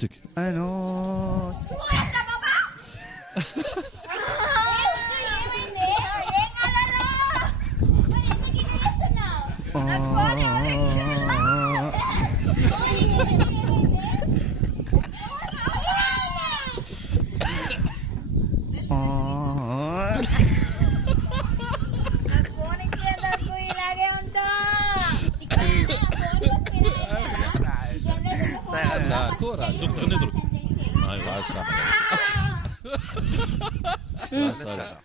Tyk. Tama ba? لا كورة شوف خلينا نضرب. ايوه صح. صح.